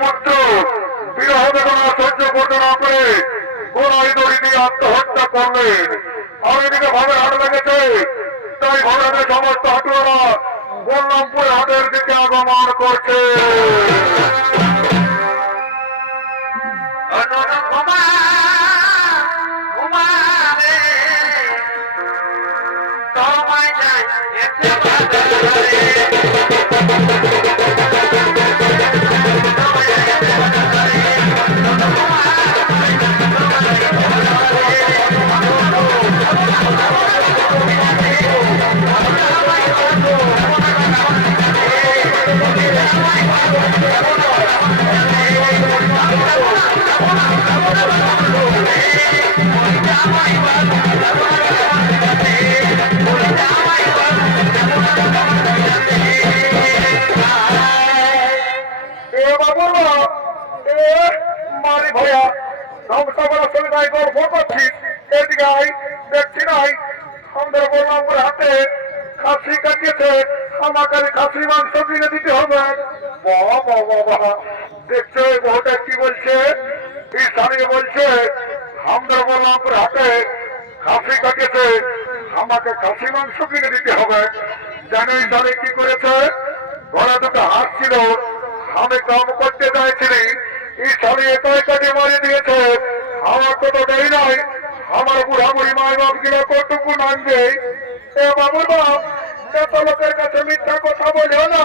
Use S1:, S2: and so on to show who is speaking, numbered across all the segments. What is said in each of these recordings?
S1: পুত্র বিরহ বেদনা সহ্য করতে না পেরে গোড়াই দড়ি দিয়ে আত্মহত্যা করলেন। আর এদিকে ভাবে হাট লেগেছে। তাই ঘরের সমস্ত হাটুয়ারা বলরামপুর হাটের দিকে আগমন করছে। এ বাবু এ আমাকে খাসি মাংস কিনে দিতে হবে। বাবা বাবা বাবা দেখছ বহুটা কি বলছে? স্বামী বলছে আমাদের বললাম হাতে খাসি কাটিয়েছে। আমাকে খাসি মাংস কিনে দিতে হবে। জানো স্বামী কি করেছে? ঘরে দুটো হাত ছিল। আমি কাম করতে চাইছিলি। এই শালি একাই কাটে মারিয়ে দিয়েছে। আমার তো দেয় নাই। আমার বুড়া বুড়ি মায়ের বাপ গিলা কতটুকু নামবে এ বাবুর বাপ, এত লোকের কাছে মিথ্যা কথা বলেও না।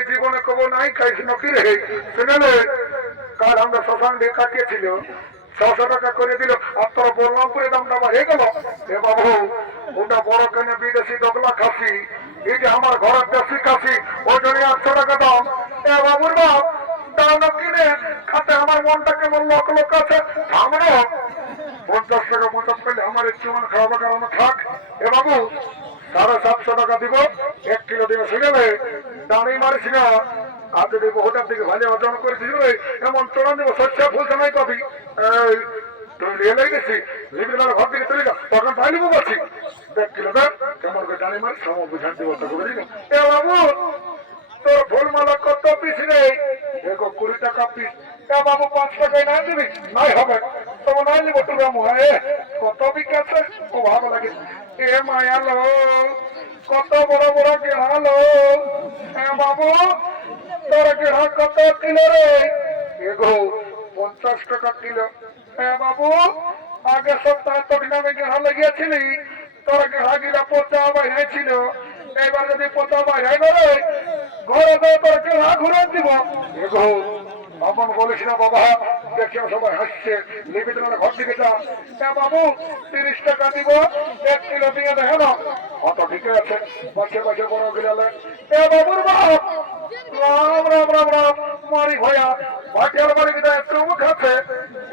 S1: কি জীবনে কবো নাই খাইছি নাকি রে শুনেলে কাল আমরা শ্মশান দিয়ে কাটিয়েছিল ছশো টাকা করে দিল। আর তোর বলরামপুরে দামটা বাড়িয়ে গেল। এ বাবু, ওটা বড় কেনে বিদেশি দোকলা খাসি, এই যে আমার ঘরের দেশি খাসি ওই জন্য আটশো টাকা দাম। এ বাবুর বাপ দাম কিনে, খাতে আমার মনটা কেমন লোক লোক আছে। থামলো পঞ্চাশ টাকা পঞ্চাশ পেলে আমার একটু খাওয়াবো কারণ থাক। এ বাবু, সাড়ে সাতশো টাকা দিব। দাঁড়িয়ে মারিস না। আপনি বহুটার দিকে ভালো অর্জন করেছিল এমন চড়ান দেবো শস্য ফুলছে নাই কবি তুই লেগে গেছি তোমার ঘর থেকে চলে যা। তখন তাই লিখব বলছি দেখ কিলো কেমন করে জানি মারি সময় বুঝান দেবো তোর ফুলমালা কত পিস রে? দেখো, কুড়ি টাকা পিস। এ বাবু, পাঁচ টাকায় নাই দিবি? নাই হবে। তবে নাই নিব তোর বাবু এ কত বিকাছে ও ভালো লাগে। এ মায়ালো কত বড় বড় গেহালো এ বাবু, তোর গেহা কত কিলো রে? এগো পঞ্চাশ টাকা কিলো। এ বাবু আগে সপ্তাহে তোর নামে গেহা লেগেছিলি তোর গেহা গিলা পচা বাইরে ছিল। এবার যদি পচা বাইরে গেলে ঘরে তো তোর গেহা ঘুরে দিব। আপন বলিস না বাবা দেখে সবাই হাসছে। লিখে তোমার ঘর দিকে যা এ বাবু, তিরিশ টাকা দিব, এক কিলো দিয়ে দেখে না। অত ঠিক আছে বসে বসে বড় গেলে এ বাবুর বাপ! রাম রাম রাম রাম, মারি ভয়া। ভাটিয়ার বাড়ি বিদায় চুমুক আছে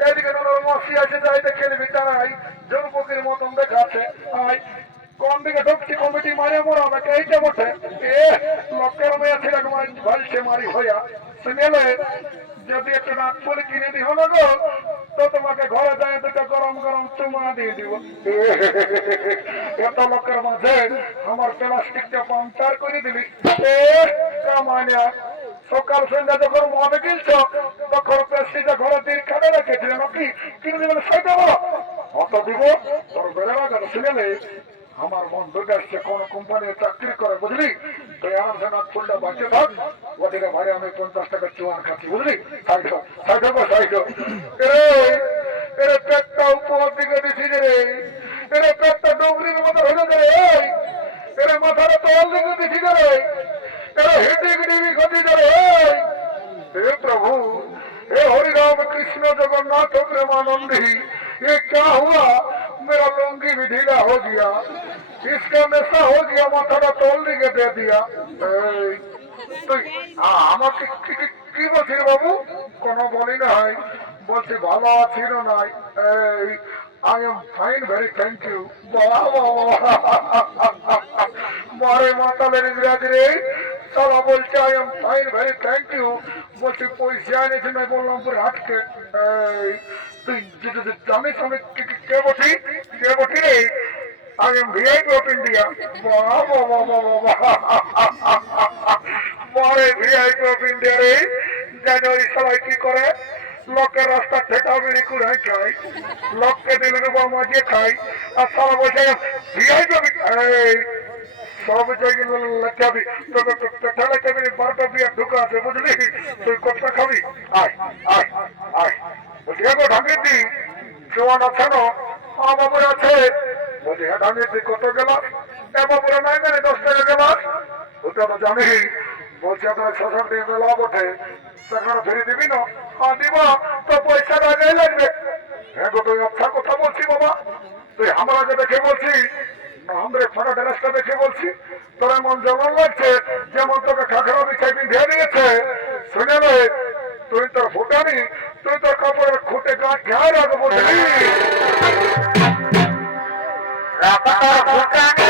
S1: এদিকে তোমার মাসি আছে যাই দেখে নিবি তারাই জনপকির মতন দেখাচ্ছে। আয় দিকে ঢুকছি, কমিটি মারে মরাবে এইটা বটে? এ লোকের মেয়ে ছিল ভালছে মারি ভয়া শুনেলে যদি একটু নাচ পরে কিনে দিও না গো, তো তোমাকে ঘরে যায় দুটো গরম গরম চুমা দিয়ে দিব। এত লোকের মাঝে আমার প্লাস্টিকটা পাঞ্চার করে দিবি এ কামানিয়া সকাল সন্ধ্যা যখন মদে গিলছ তখন প্লাস্টিকটা ঘরে দিয়ে খানে রেখেছিল নাকি? কিনে দিবেন সাইতে বলো অত দিব? তোর বেড়ে শুনেলে আমার বন্ধুটা আসছে কোন কোম্পানির চাকরি করে বুঝলি তো আরামসে নাচ ফুলটা বাঁচিয়ে থাক ওদিকে ভাই আমি পঞ্চাশ টাকা চুয়ান খাচ্ছি বুঝলি সাইড সাইড হোক সাইড এরে এরে পেটটা উপর দিকে দিছি রে এরে পেটটা ডুবরির মতো হয়ে রে এই এরে মাথাটা তল দিকে দিছি রে এরে হেঁটে গিয়ে গতি রে এই हे प्रभु हे हरि राम कृष्ण जगन्नाथ प्रेमानंदी ये क्या हुआ मेरा लुंगी भी ढीला हो गया इसका नशा हो गया माथा तोल दिए दे दिया এই, তুই আ- আমাকে কি- কি- কি বলছিস বাবু কোনো বলি নাই বলছি ভালো আছি না নাই এই I am fine very thank you মারে মাতালের ইংরাজি রে সালা বলছে I am fine very thank you বলছি পয়সা এনেছি না বললাম হাটকে তুই জানিস আমি কে- বটি? কে বটি? রে VIP of India. বাহ, বাহ, বাহ, বাহ, বাহ, বাহ। ভিআইপি অফ ইন্ডিয়া রে। যেন ওই সবাই কি করে? লোকের রাস্তা ঠেকা বেরি কুড়াই খাই লোককে দিলেন বা মাঝে খাই আর সবাই বসে ভিআইপি জায়গায় লেখাবি তোকে ঠেলা খাবি বারোটা বিয়ার ঢুকা আছে বুঝলি? তুই কতটা খাবি? আয় আয় আয়। বলছি গো ঢাকি দি জোয়ান আছে না? আমার আছে। বলছি হ্যাঁ ঢাকি দি কত গেলাস? এ বাবুরা নাই মানে দশ টাকা গেলাস? ওটা তো জানি। বলছি, আপনার ছ সাত দিন লাভ ওঠে। টাকাটা ফিরে দিবি না? হ্যাঁ দিব, তো পয়সাটা আগে লাগবে। হ্যাঁ গো, তুই আচ্ছা কথা বলছি বাবা। তুই আমার আগে দেখে বলছি আমাদের ফাটা ড্রেসটা দেখে বলছি, তোর এমন যেমন লাগছে, যেমন তোকে খাখরা বিছাই দিয়ে দিয়েছে, শুনে নে, তুই তোর ফুটানি, তুই তোর কাপড়ের খুঁটে গাঁট খেয়াল রাখব বুঝলি
S2: রক্তর ফুটানি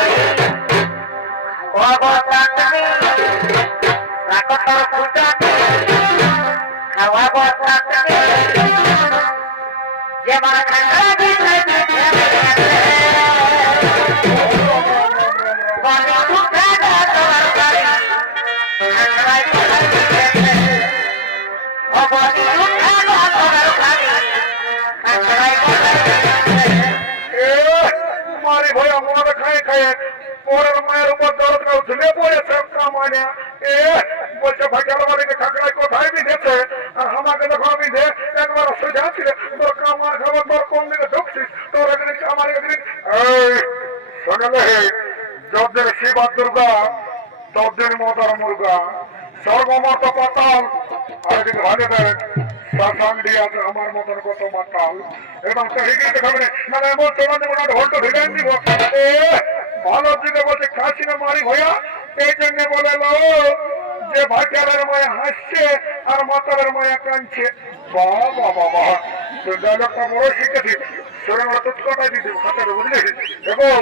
S1: মারি ভয় আমার খায় খায়। পরের মায়ের উপর দরদ কাউ ঝুলে পড়েছে কামানে এ, বলছে ভাইকাল বাড়িতে কাকড়াই কোথায় বিঁধেছে? আমাকে একবার একদিন আমার একদিন এই শোনালে যদ্দিন শিবা দুর্গা, তদ্দিন মদার মুর্গা। সর্বমত পাতাল। আরেকদিন শাসান্ডি আছে আমার মতন কত মাতাল এবং ভালো দিকে বলছে খাসি না মারি ভয়া এই জন্য বলে যে ভাটিয়ালের মায়া হাসছে আর মাতালের মায়া কাঁদছে। বাবা বাবা তো ডায়লগটা বড় বুঝলি? এবং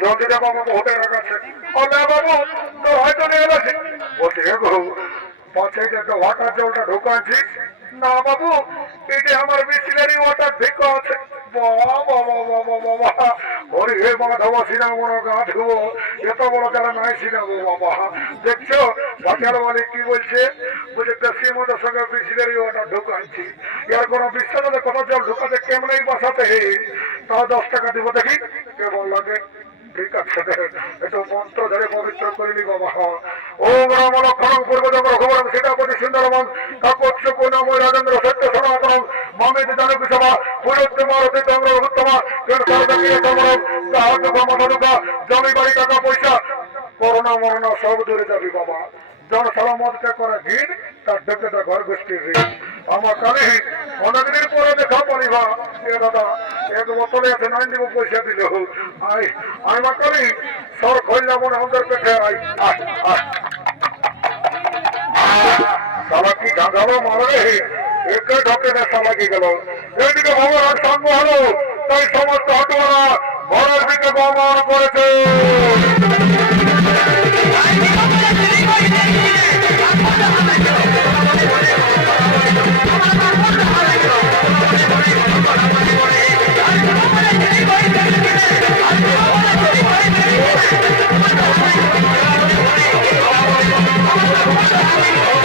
S1: জলদি দেবো আমাকে হোটেল রাখাচ্ছে বলে বাবু, তো হয়তো নিয়ে গেছে বলছে এগো পাঁচে যে ওয়াটার জলটা আছে না বাবু, এটা আমার বিসলারি ওয়াটার ঢেকে আছে। হে এত বড় যারা নাই সিনাবো বাবা দেখছ ভাটিয়াল বলে কি বলছে বলছে দেশি মদের সঙ্গে ওয়াটার ঢুকাচ্ছি এর কোনো বিশ্বাস কত জল ঢুকাতে কেমনই বসাতে তাও দশ টাকা দিব দেখি কেমন লাগে ঠিক আছে একটু মন্ত্র ধরে পবিত্র করিনি বাবা ওম রাম লক্ষণ পূর্ব জগর খবরম সীতাপতি সুন্দরমন কাকচ্ছ কোনম রাজেন্দ্র সত্য সনাতনম মামেত জানকী সভা পুরোত্ত মারতি, চন্দ্র উত্তমা জমি, বাড়ি, টাকা, পয়সা করোনা মরণা, সব দূরে যাবি বাবা। জন সালামতটা করে গিন তার ডেকেটা ঘর গোষ্ঠীর ঋণ। আমার কানে অনেকদিন পরে দেখা পড়িবা এ দাদা এক বোতলে আছে নাইন পয়সা দিল। মা কালি সর খইলা মনে আমাদের পেটে আই সালা গাঁধালো মারবে? একে ঢকে না সালা গেল? এদিকে ভগবান সঙ্গ হলো, তাই সমস্ত হাটুয়ারা ঘরের দিকে গমন করেছে।